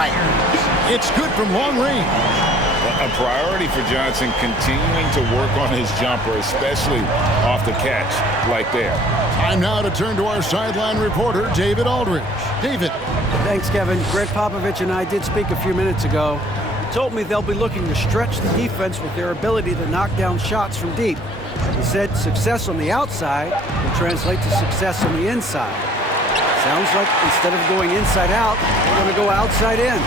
fires. It's good from long range. A priority for Johnson, continuing to work on his jumper, especially off the catch like there. Time now to turn to our sideline reporter, David Aldridge. David. Thanks, Kevin. Greg Popovich and I did speak a few minutes ago. He told me they'll be looking to stretch the defense with their ability to knock down shots from deep. He said success on the outside will translate to success on the inside. Sounds like instead of going inside out, they're going to go outside in.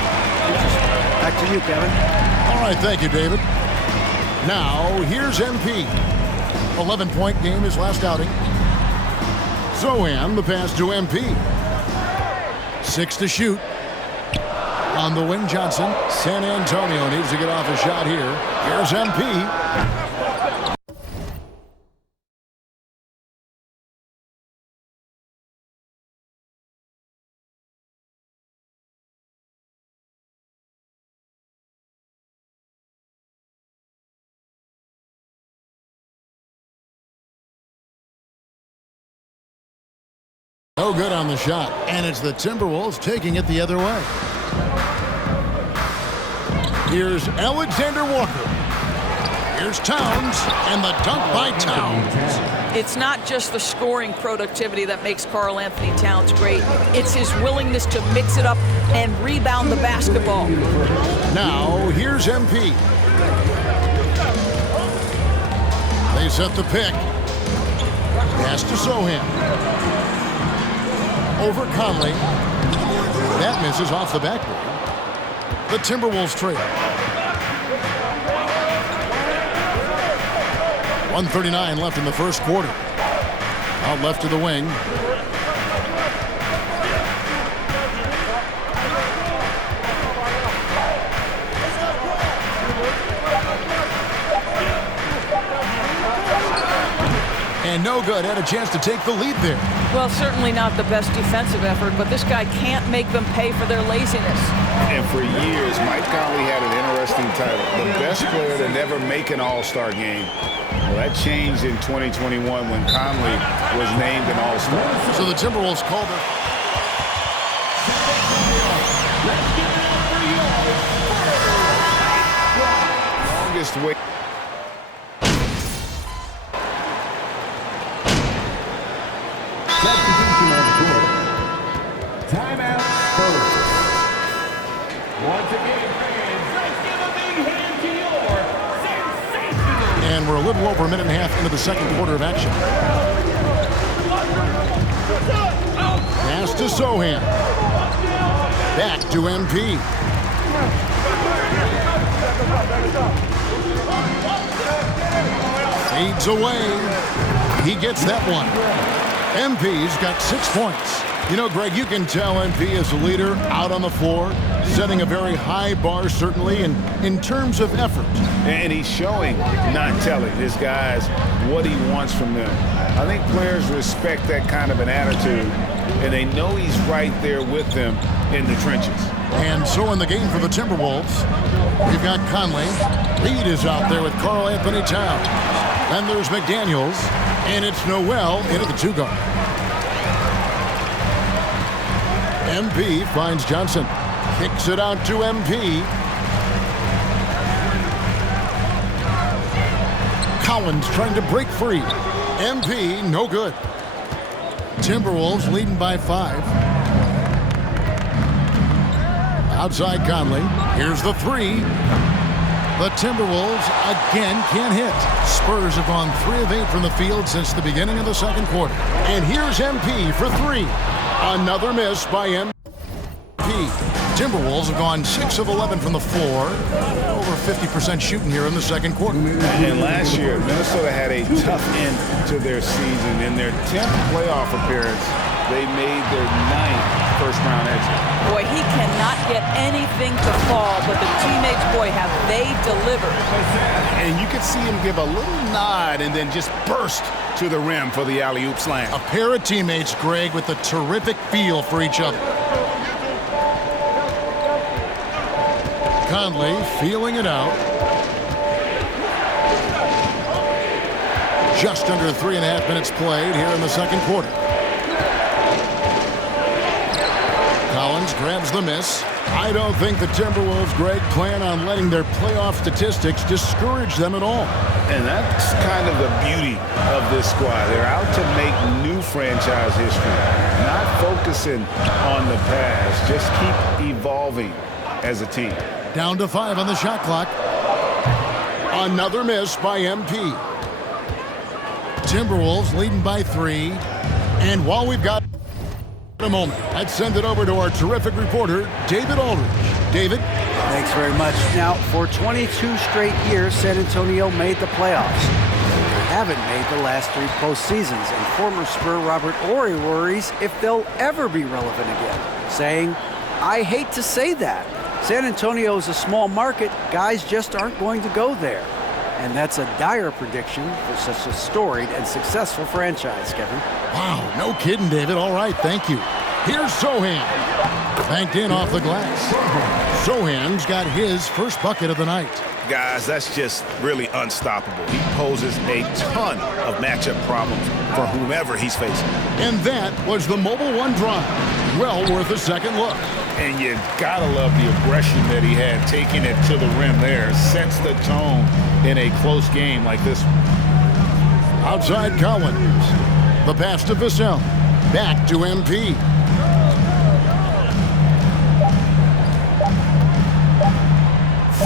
Back to you, Kevin. All right, thank you, David. Now, here's MP. 11-point game his last outing. Zohan, the pass to MP. 6 to shoot. On the wing, Johnson. San Antonio needs to get off a shot here. Here's MP. No good on the shot, and it's the Timberwolves taking it the other way. Here's Alexander Walker. Here's Towns, and the dunk by Towns. It's not just the scoring productivity that makes Karl Anthony Towns great. It's his willingness to mix it up and rebound the basketball. Now, here's MP. They set the pick. Pass to Zohan. Over Conley. That misses off the backboard. The Timberwolves trail. 1:39 left in the first quarter. Out left to the wing. And no good. Had a chance to take the lead there. Well, certainly not the best defensive effort, but this guy can't make them pay for their laziness. And for years, Mike Conley had an interesting title. The best player to never make an All-Star game. Well, that changed in 2021 when Conley was named an All-Star. So the Timberwolves called it. Longest wait. Timeout, Spurs. Once again, fans, let's give a big hand to your sensational. And we're a little over a minute and a half into the second quarter of action. Pass to Zohan. Back to MP. Fades away. He gets that one. MP's got 6 points. You know, Greg, you can tell MP is a leader out on the floor, setting a very high bar, certainly, in terms of effort. And he's showing, not telling, his guys what he wants from them. I think players respect that kind of an attitude, and they know he's right there with them in the trenches. And so in the game for the Timberwolves, we've got Conley. Reed is out there with Karl Anthony Towns. And there's McDaniels, and it's Noel into the 2-guard. MP finds Johnson. Kicks it out to MP. Collins trying to break free. MP, no good. Timberwolves leading by 5. Outside Conley. Here's the 3. The Timberwolves again can't hit. Spurs have gone 3 of 8 from the field since the beginning of the second quarter. And here's MP for 3. Another miss by MP. Timberwolves have gone 6 of 11 from the floor. Over 50% shooting here in the second quarter. And last year, Minnesota had a tough end to their season. In their 10th playoff appearance, they made their 9th first-round exit. Boy, he cannot get anything to fall, but the teammates, boy, have they delivered. And you could see him give a little nod and then just burst to the rim for the alley-oop slam. A pair of teammates, Greg, with a terrific feel for each other. Conley feeling it out. Just under 3.5 minutes played here in the second quarter. Collins grabs the miss. I don't think the Timberwolves, Greg, plan on letting their playoff statistics discourage them at all. And that's kind of the beauty of this squad. They're out to make new franchise history, not focusing on the past. Just keep evolving as a team. Down to 5 on the shot clock. Another miss by MP. Timberwolves leading by 3. And while we've got a moment, let's send it over to our terrific reporter, David Aldridge. David? Thanks very much. Now, for 22 straight years, San Antonio made the playoffs. They haven't made the last 3 postseasons, and former Spur Robert Horry worries if they'll ever be relevant again, saying, "I hate to say that. San Antonio is a small market. Guys just aren't going to go there." And that's a dire prediction for such a storied and successful franchise, Kevin. Wow, no kidding, David. All right, thank you. Here's Sohan. Banked in off the glass. Sohan's got his first bucket of the night. Guys, that's just really unstoppable. He poses a ton of matchup problems for whomever he's facing. And that was the Mobile One drive. Well worth a second look. And you gotta love the aggression that he had, taking it to the rim there. Sets the tone in a close game like this one. Outside Collins. The pass to Vassell. Back to MP.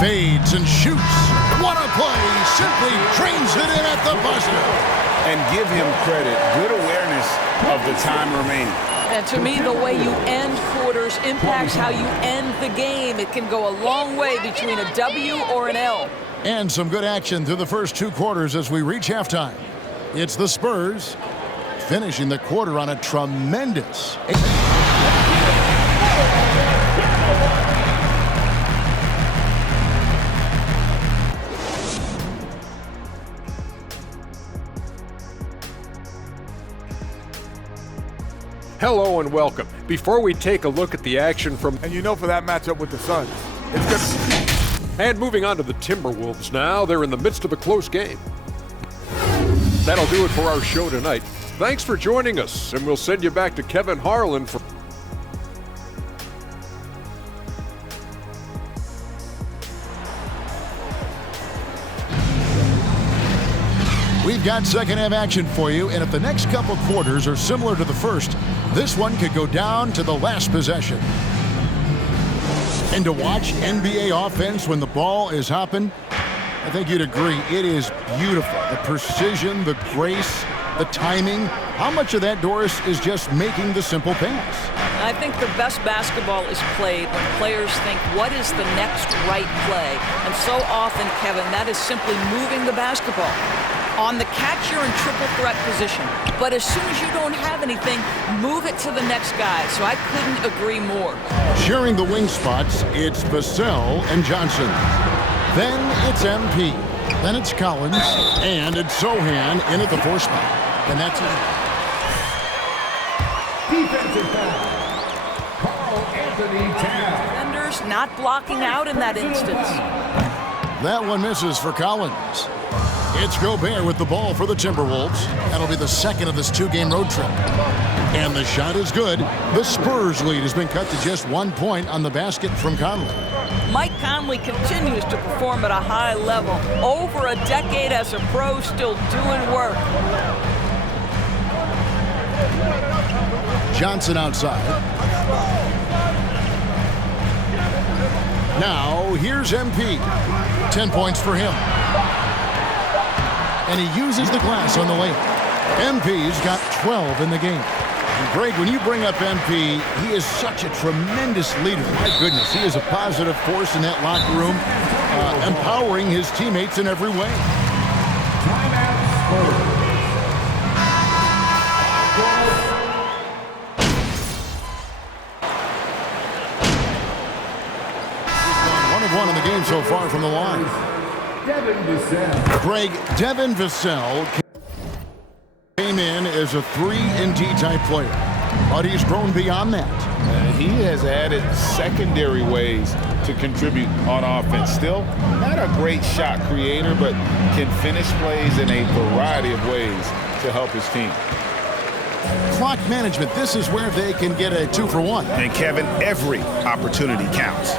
Fades and shoots. What a play. Simply trains it in at the buzzer. And give him credit. Good awareness of the time remaining. And to me, the way you end quarters impacts how you end the game. It can go a long way between a W or an L. And some good action through the first 2 quarters as we reach halftime. It's the Spurs finishing the quarter on a tremendous... Hello and welcome. Before we take a look at the action from... And you know for that matchup with the Suns, it's good. And moving on to the Timberwolves now. They're in the midst of a close game. That'll do it for our show tonight. Thanks for joining us, and we'll send you back to Kevin Harlan for... We've got second half action for you, and if the next couple quarters are similar to the first, this one could go down to the last possession. And to watch NBA offense when the ball is hopping, I think you'd agree, it is beautiful. The precision, the grace, the timing. How much of that, Doris, is just making the simple pass? I think the best basketball is played when players think, what is the next right play? And so often, Kevin, that is simply moving the basketball on the catch. You're in triple threat position, but as soon as you don't have anything, move it to the next guy. So I couldn't agree more. Sharing the wing spots, it's Vassell and Johnson. Then it's MP. Then it's Collins, and it's Sohan in at the 4 spot. And that's it. Defensive foul. Carl Anthony Towns. Defenders not blocking out in that instance. That one misses for Collins. It's Gobert with the ball for the Timberwolves. That'll be the second of this 2-game road trip. And the shot is good. The Spurs lead has been cut to just 1 point on the basket from Conley. Mike Conley continues to perform at a high level. Over a decade as a pro, still doing work. Johnson outside. Now, here's MP. 10 points for him. And he uses the glass on the layup. MP's got 12 in the game. And Greg, when you bring up MP, he is such a tremendous leader. My goodness, he is a positive force in that locker room, empowering his teammates in every way. One of one in the game so far from the line. Greg, Devin Vassell came in as a 3-and-D type player, but he's grown beyond that. He has added secondary ways to contribute on offense. Still not a great shot creator, but can finish plays in a variety of ways to help his team. Clock management, this is where they can get a 2-for-1. And Kevin, every opportunity counts.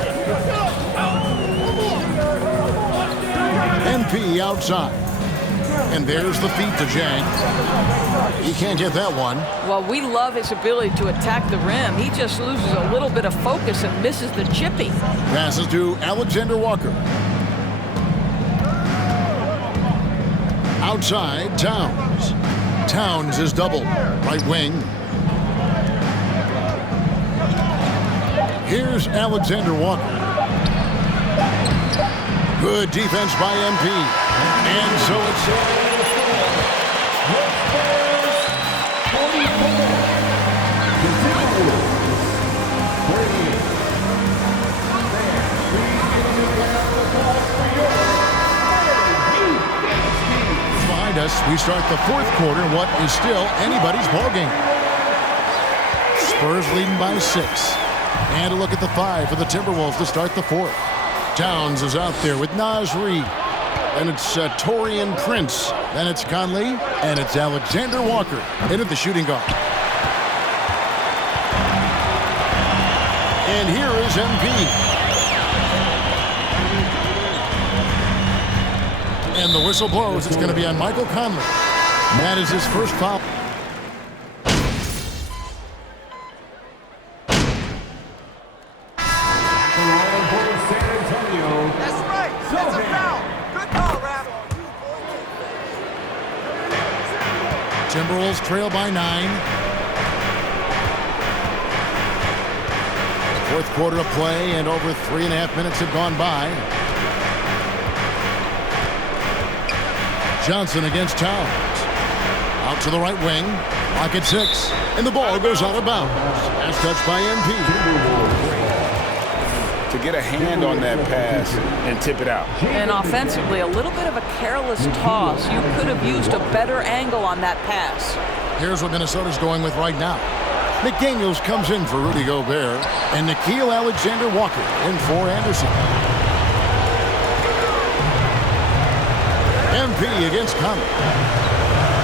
NP outside. And there's the feed to Jang. He can't get that one. Well, we love his ability to attack the rim. He just loses a little bit of focus and misses the chippy. Passes to Alexander Walker. Outside, Towns. Towns is double. Right wing. Here's Alexander Walker. Good defense by MP. And so it's... We start the fourth quarter in what is still anybody's ballgame. Spurs leading by 6. And a look at the 5 for the Timberwolves to start the fourth. Towns is out there with Naz Reid. Then it's Taurean Prince. Then it's Conley. And it's Alexander Walker in at the shooting guard. And here is MP. And the whistle blows. It's going to be on Michael Conley. That is his first foul. That's right. That's a foul. Good call, Rap. Timberwolves trail by 9. Fourth quarter of play, and over 3.5 minutes have gone by. Johnson against Towns. Out to the right wing. Lock at 6. And the ball goes out of bounds. As touched by MP. To get a hand on that pass and tip it out. And offensively, a little bit of a careless toss. You could have used a better angle on that pass. Here's what Minnesota's going with right now. McDaniels comes in for Rudy Gobert. And Nickeil Alexander-Walker in for Anderson. MP against Conley.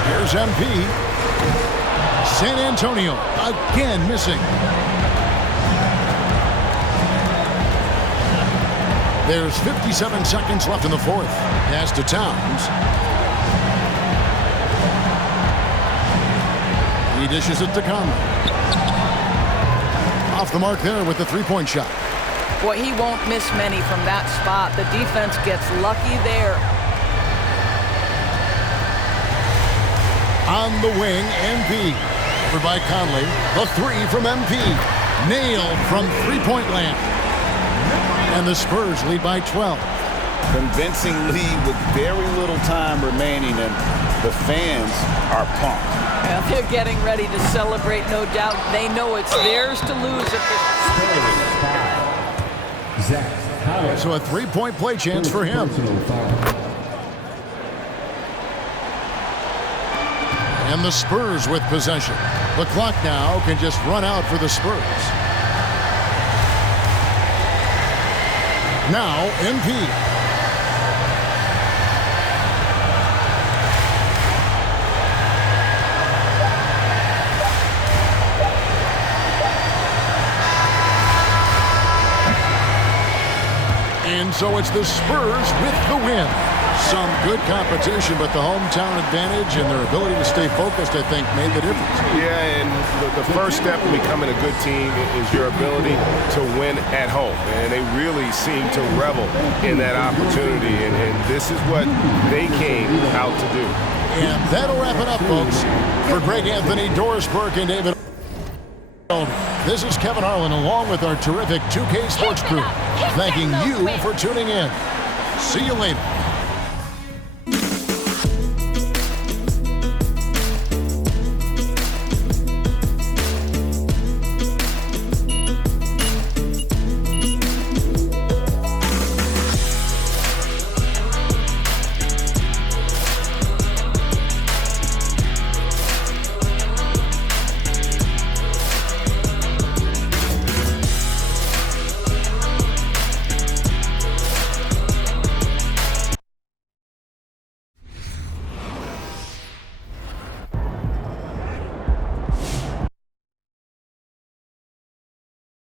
Here's MP. San Antonio again missing. There's 57 seconds left in the fourth. Pass to Towns. He dishes it to Conley. Off the mark there with the three-point shot. Boy, he won't miss many from that spot. The defense gets lucky there. On the wing, MP. Covered by Conley. The 3 from MP. Nailed from three-point land. And the Spurs lead by 12. Convincing lead with very little time remaining, and the fans are pumped. Well, they're getting ready to celebrate, no doubt. They know it's theirs to lose at this. So a three-point play chance for him. And the Spurs with possession. The clock now can just run out for the Spurs. Now, MP. And so it's the Spurs with the win. Some good competition, but the hometown advantage and their ability to stay focused, I think, made the difference. Yeah, and the first step in becoming a good team is your ability to win at home. And they really seem to revel in that opportunity, and this is what they came out to do. And that'll wrap it up, folks. For Greg Anthony, Doris Burke, and David, this is Kevin Harlan along with our terrific 2K Sports crew, thanking you for tuning in. See you later.